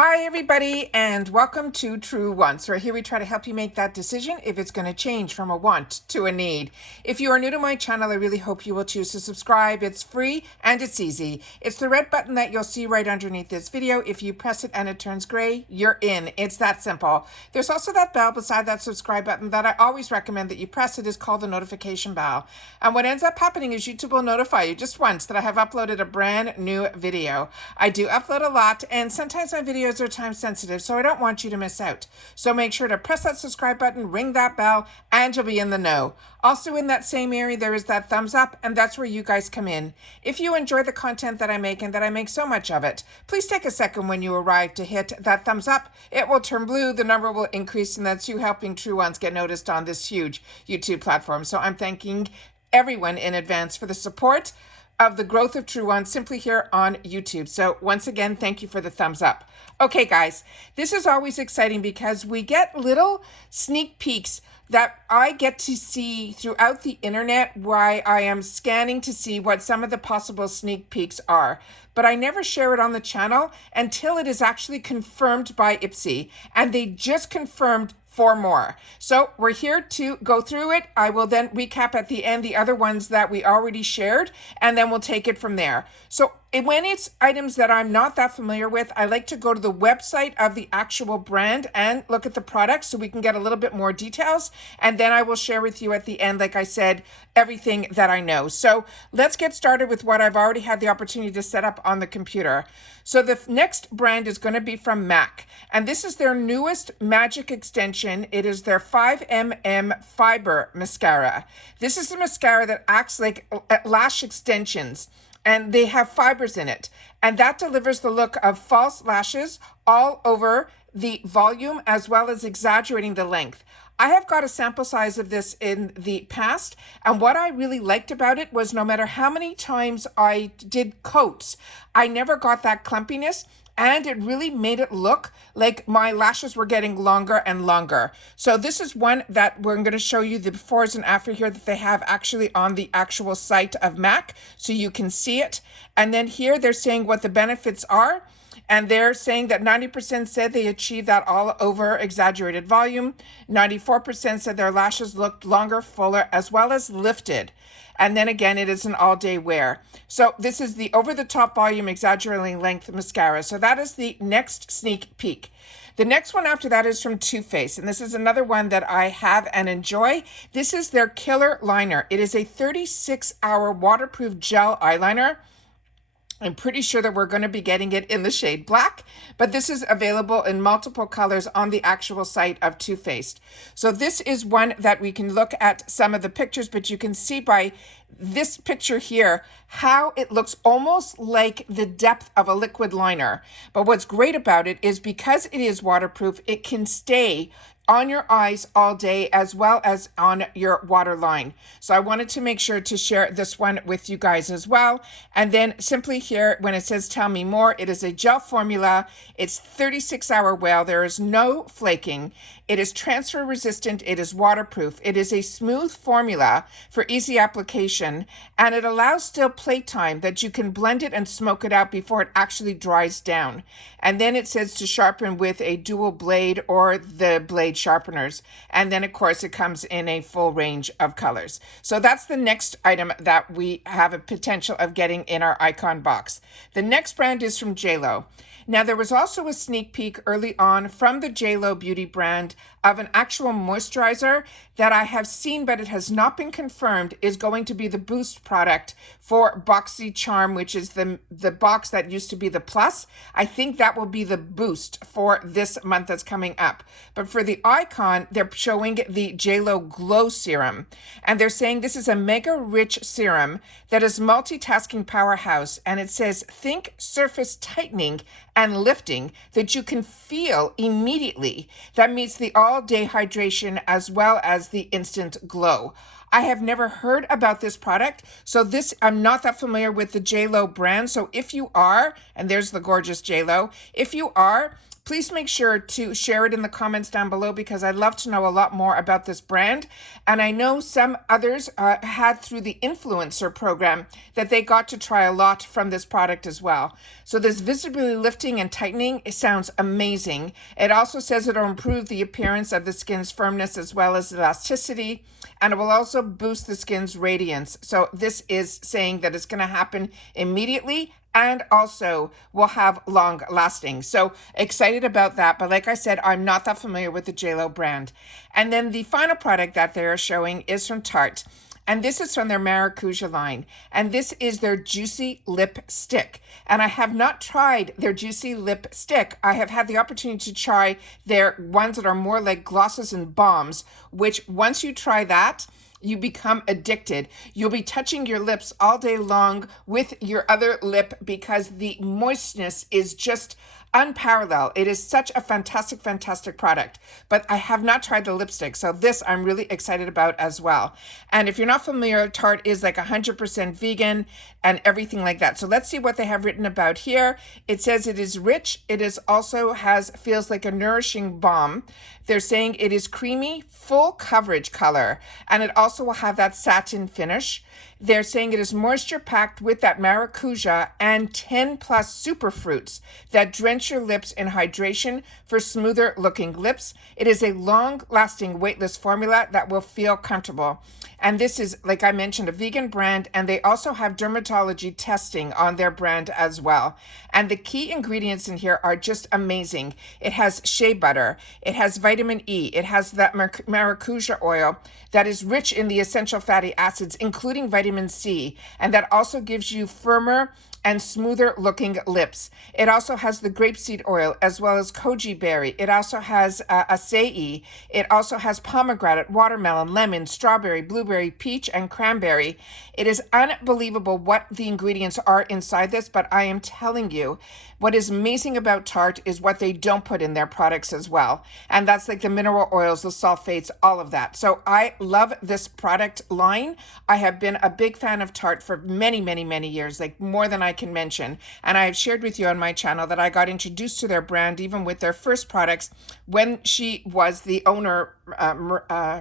Hi everybody and welcome to True Wants, where here we try to help you make that decision if it's going to change from a want to a need. If you are new to my channel, I really hope you will choose to subscribe. It's free and it's easy. It's the red button that you'll see right underneath this video. If you press it and it turns gray, you're in. It's that simple. There's also that bell beside that subscribe button that I always recommend that you press. It is called the notification bell. And what ends up happening is YouTube will notify you just once that I have uploaded a brand new video. I do upload a lot and sometimes my videos are time sensitive, so I don't want you to miss out. So make sure to press that subscribe button, ring that bell, and you'll be in the know. Also in that same area, there is that thumbs up, and that's where you guys come in. If you enjoy the content that I make and that I make so much of it, please take a second when you arrive to hit that thumbs up. It will turn blue, the number will increase, and that's you helping True Ones get noticed on this huge YouTube platform. So I'm thanking everyone in advance for the support of the growth of True Ones simply here on YouTube. So once again, thank you for the thumbs up. Okay, guys, this is always exciting because we get little sneak peeks that I get to see throughout the internet while I am scanning to see what some of the possible sneak peeks are. But I never share it on the channel until it is actually confirmed by IPSY. And they just confirmed 4 more. So we're here to go through it. I will then recap at the end the other ones that we already shared, and then we'll take it from there. So when it's items that I'm not that familiar with, I like to go to the website of the actual brand and look at the product so we can get a little bit more details. And then I will share with you at the end, like I said, everything that I know. So let's get started with what I've already had the opportunity to set up on the computer. So the next brand is going to be from MAC, and this is their newest magic extension. It is their 5mm fiber mascara. This is the mascara that acts like lash extensions, and they have fibers in it, and that delivers the look of false lashes all over the volume as well as exaggerating the length. I have got a sample size of this in the past, and what I really liked about it was no matter how many times I did coats, I never got that clumpiness, and it really made it look like my lashes were getting longer and longer. So this is one that we're going to show you the befores and after here that they have actually on the actual site of MAC, so you can see it. And then here they're saying what the benefits are. And they're saying that 90% said they achieved that all over exaggerated volume. 94% said their lashes looked longer, fuller, as well as lifted. And then again, it is an all-day wear. So this is the over-the-top volume exaggerating length mascara. So that is the next sneak peek. The next one after that is from Too Faced, and this is another one that I have and enjoy. This is their Killer Liner. It is a 36-hour waterproof gel eyeliner. I'm pretty sure that we're going to be getting it in the shade black, but this is available in multiple colors on the actual site of Too Faced. So this is one that we can look at some of the pictures, but you can see by this picture here how it looks almost like the depth of a liquid liner. But what's great about it is because it is waterproof, it can stay on your eyes all day as well as on your waterline. So I wanted to make sure to share this one with you guys as well. And then simply here, when it says tell me more, it is a gel formula. It's 36-hour wear. There is no flaking. It is transfer resistant. It is waterproof. It is a smooth formula for easy application, and it allows still playtime that you can blend it and smoke it out before it actually dries down. And then it says to sharpen with a dual blade or the blade sharpeners. And then of course it comes in a full range of colors. So that's the next item that we have a potential of getting in our icon box. The next brand is from JLO. Now, there was also a sneak peek early on from the JLOBeauty brand of an actual moisturizer that I have seen, but it has not been confirmed, is going to be the Boost product for BoxyCharm, which is the box that used to be the Plus. I think that will be the Boost for this month that's coming up. But for the icon, they're showing the JLO Glow Serum. And they're saying this is a mega rich serum that is multitasking powerhouse. And it says, think surface tightening and lifting that you can feel immediately. That meets the all-day hydration as well as the instant glow. I have never heard about this product, so this, I'm not that familiar with the JLO brand. So if you are, and there's the gorgeous JLO, if you are, please make sure to share it in the comments down below because I'd love to know a lot more about this brand. And I know some others had through the influencer program that they got to try a lot from this product as well. So this visibly lifting and tightening, it sounds amazing. It also says it'll improve the appearance of the skin's firmness as well as elasticity, and it will also boost the skin's radiance. So this is saying that it's going to happen immediately and also will have long lasting. So excited about that. But like I said, I'm not that familiar with the JLO brand. And then the final product that they're showing is from Tarte. And this is from their Maracuja line. And this is their Juicy Lip Stick. And I have not tried their Juicy Lip Stick. I have had the opportunity to try their ones that are more like glosses and balms, which once you try that, you become addicted. You'll be touching your lips all day long with your other lip because the moistness is just unparalleled. It is such a fantastic, fantastic product, but I have not tried the lipstick. So this I'm really excited about as well. And if you're not familiar, Tarte is like 100% vegan and everything like that. So let's see what they have written about here. It says it is rich. It is also feels like a nourishing balm. They're saying it is creamy, full coverage color, and it also will have that satin finish. They're saying it is moisture packed with that maracuja and 10 plus superfruits that drench your lips in hydration for smoother looking lips. It is a long lasting weightless formula that will feel comfortable. And this is, like I mentioned, a vegan brand, and they also have dermatology testing on their brand as well. And the key ingredients in here are just amazing. It has shea butter, it has vitamin E, it has that maracuja oil that is rich in the essential fatty acids, including vitamin C, and that also gives you firmer and smoother looking lips. It also has the grapeseed oil as well as koji berry. It also has acai. It also has pomegranate, watermelon, lemon, strawberry, blueberry, peach, and cranberry. It is unbelievable what the ingredients are inside this, but I am telling you, what is amazing about Tarte is what they don't put in their products as well. And that's like the mineral oils, the sulfates, all of that. So I love this product line. I have been a big fan of Tarte for many, many, many years, like more than I can mention. And I have shared with you on my channel that I got introduced to their brand even with their first products when she was the owner,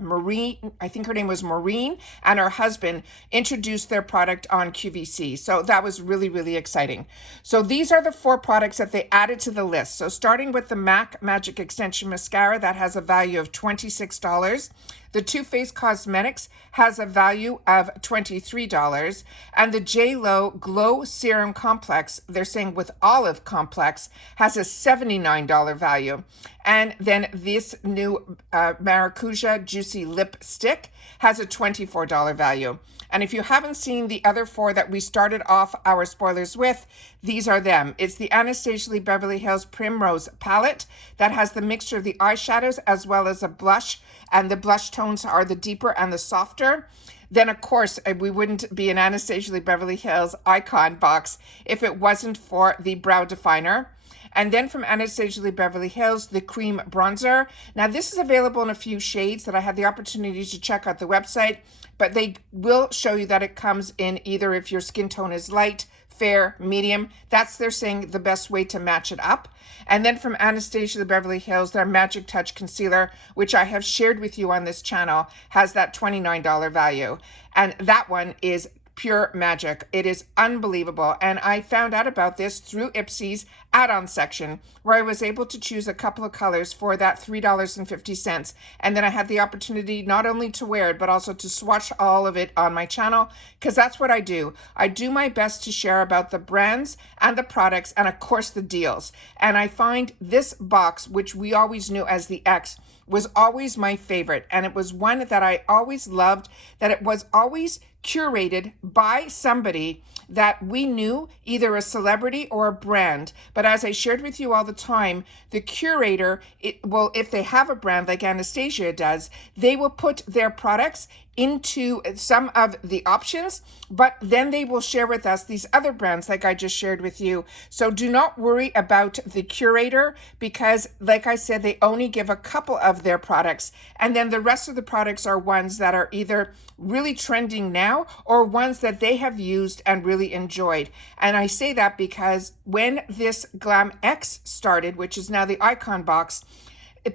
Maureen, I think her name was Maureen, and her husband introduced their product on QVC. So that was really, really exciting. So these are the 4 products that they added to the list. So starting with the MAC Magic Extension Mascara, that has a value of $26. The Too Faced Cosmetics has a value of $23. And the JLO Glow Serum Complex, they're saying with Olive Complex, has a $79 value. And then this new Maracuja Juicy Lip Stick has a $24 value. And if you haven't seen the other 4 that we started off our spoilers with, these are them. It's the Anastasia Lee Beverly Hills Primrose Palette that has the mixture of the eyeshadows as well as a blush. And the blush tones are the deeper and the softer. Then, of course, we wouldn't be an Anastasia Lee Beverly Hills icon box if it wasn't for the brow definer. And then from Anastasia Lee Beverly Hills, the cream bronzer. Now, this is available in a few shades that I had the opportunity to check out the website, but they will show you that it comes in either if your skin tone is light, fair, medium. That's, they're saying, the best way to match it up. And then from Anastasia Lee Beverly Hills, their Magic Touch Concealer, which I have shared with you on this channel, has that $29 value. And that one is pure magic. It is unbelievable. And I found out about this through IPSY's add-on section, where I was able to choose a couple of colors for that $3.50. And then I had the opportunity not only to wear it, but also to swatch all of it on my channel, because that's what I do. I do my best to share about the brands and the products and, of course, the deals. And I find this box, which we always knew as the X, was always my favorite. And it was one that I always loved, that it was always curated by somebody that we knew, either a celebrity or a brand. But as I shared with you all the time, the curator, if they have a brand like Anastasia does, they will put their products into some of the options, but then they will share with us these other brands like I just shared with you. So do not worry about the curator, because like I said, they only give a couple of their products, and then the rest of the products are ones that are either really trending now or ones that they have used and really enjoyed. And I say that because when this Glam X started, which is now the Icon box,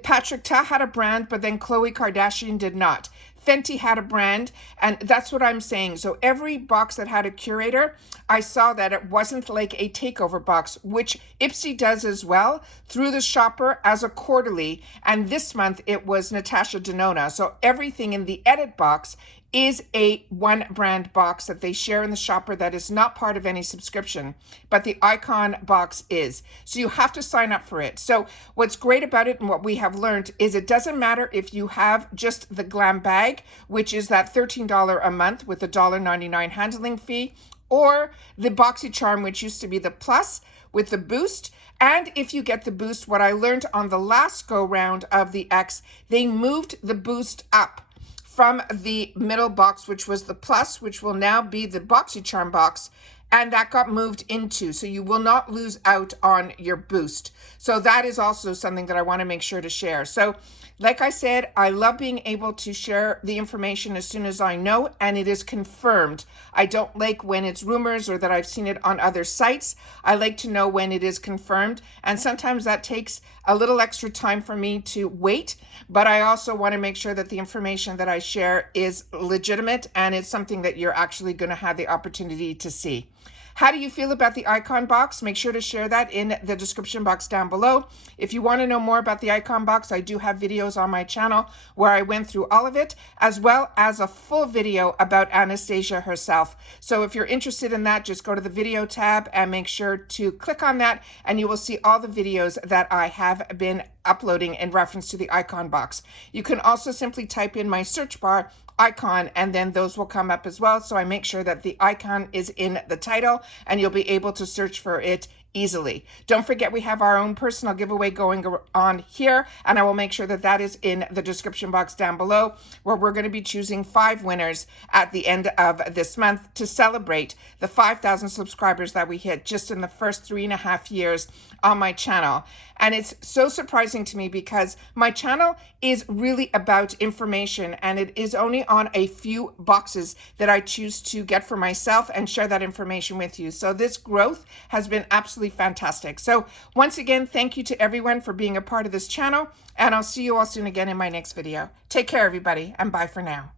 Patrick Ta had a brand, but then Khloe Kardashian did not. Fenty had a brand, and that's what I'm saying. So every box that had a curator, I saw that it wasn't like a takeover box, which IPSY does as well through the shopper as a quarterly. And this month it was Natasha Denona. So everything in the edit box is a one brand box that they share in the shopper that is not part of any subscription, but the Icon box is. So you have to sign up for it. So what's great about it and what we have learned is it doesn't matter if you have just the Glam bag, which is that $13 a month with a $1.99 handling fee, or the BoxyCharm, which used to be the Plus with the boost. And if you get the boost, what I learned on the last go round of the X, they moved the boost up from the middle box, which was the Plus, which will now be the BoxyCharm box, and that got moved into, so you will not lose out on your boost. So that is also something that I want to make sure to share. So like I said, I love being able to share the information as soon as I know and it is confirmed. I don't like when it's rumors or that I've seen it on other sites. I like to know when it is confirmed, and sometimes that takes a little extra time for me to wait, but I also want to make sure that the information that I share is legitimate and it's something that you're actually going to have the opportunity to see. How do you feel about the Icon box? Make sure to share that in the description box down below. If you want to know more about the Icon box, I do have videos on my channel where I went through all of it, as well as a full video about Anastasia herself. So if you're interested in that, just go to the video tab and make sure to click on that, and you will see all the videos that I have been uploading in reference to the Icon box. You can also simply type in my search bar Icon, and then those will come up as well. So I make sure that the Icon is in the title and you'll be able to search for it easily. Don't forget, we have our own personal giveaway going on here, and I will make sure that that is in the description box down below, where we're going to be choosing 5 winners at the end of this month to celebrate the 5,000 subscribers that we hit just in the first 3.5 years on my channel. And it's so surprising to me because my channel is really about information, and it is only on a few boxes that I choose to get for myself and share that information with you. So this growth has been absolutely fantastic. So once again, thank you to everyone for being a part of this channel, and I'll see you all soon again in my next video. Take care, everybody, and bye for now.